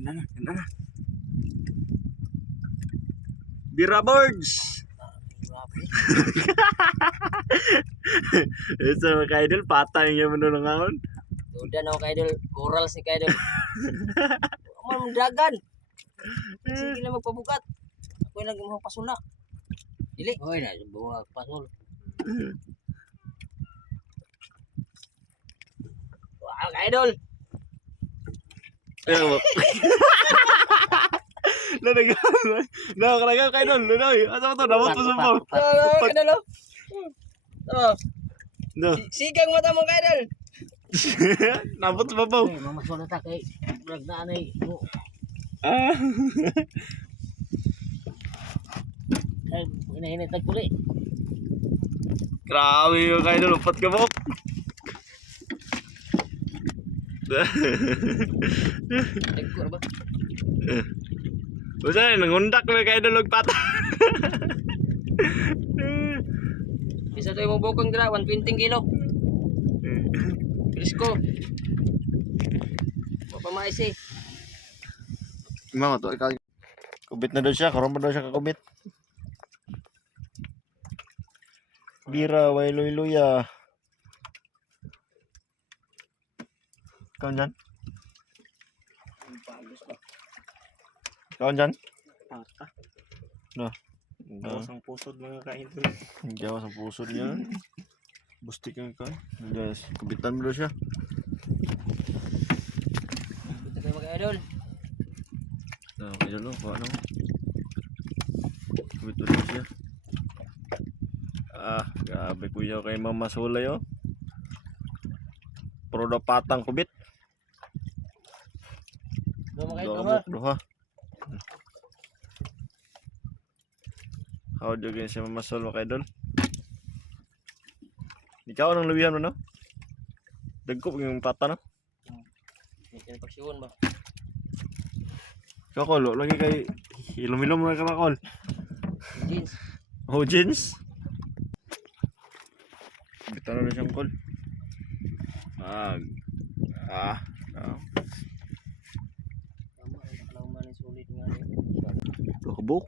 Ganda na. Bira birds. Ito mga ka-idol, patay nga manunungaon. Udah na ka-idol, coral si ka-idol. Aman dagan. Sige lang magpabukat. Ako lang mo pasuna. Dili. Hoy na buwag pasul. Wow, ka-idol. Nakakalaga ka-idol. Asa mo to? Namot mo sumpaw. Ka-idol. Oh. No. Sigang mata mo ka-idol. Namot mo sumpaw. Mamasula ta kay brag na anay. Ah. Ay, hinahinay tagpuli. Grabe yung ka-idol. Upat ka mo. Tagpuli ba? Basta nangundak na ka-idol. Pata. Bisa to yung bukong dira, 120 kilo. Presko. Mapamais eh. Mga to, ikaw. Kubit na daw siya. Karoon pa daw siya kakubit. Bira, way luya. Ikaw dyan? Ikaw dyan? Pata. No. Gawas ang pusod mga ka-idol. Gawas ang puso niya. Bustik yung ikaw. Yes. Kubitan mo daw siya. Ito kayo mag-idol. Idol no, paano? Kubit mo daw siya. Ah, grabe kuya kay Mama Sulay oh. Pro daw patang kubit. Doon mag-idol ha. Duha. How do you siya Mama Sul mga idol? Ikaw nang lubihan mo no? Dagkop yung pata no? May pagsyon ba? Kakol, lagi kay ilum-ilum na kakol. Jeans. Oh, jeans. Kita na siyang kol. Ah. Tama, nakalauman yung sulit nga. Kabuk.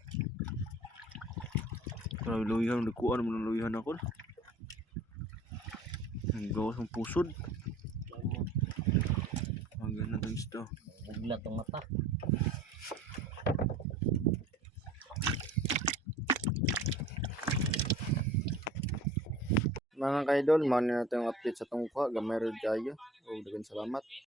Kalau luwihan dekuan mo luwihan ako. Ang gawas ang pusod. Ang ganda ng isda. Buglat ang mata. Mga ka-idol, mao na natin yung update sa tungkwa, gamay ro kayo. Daghang salamat.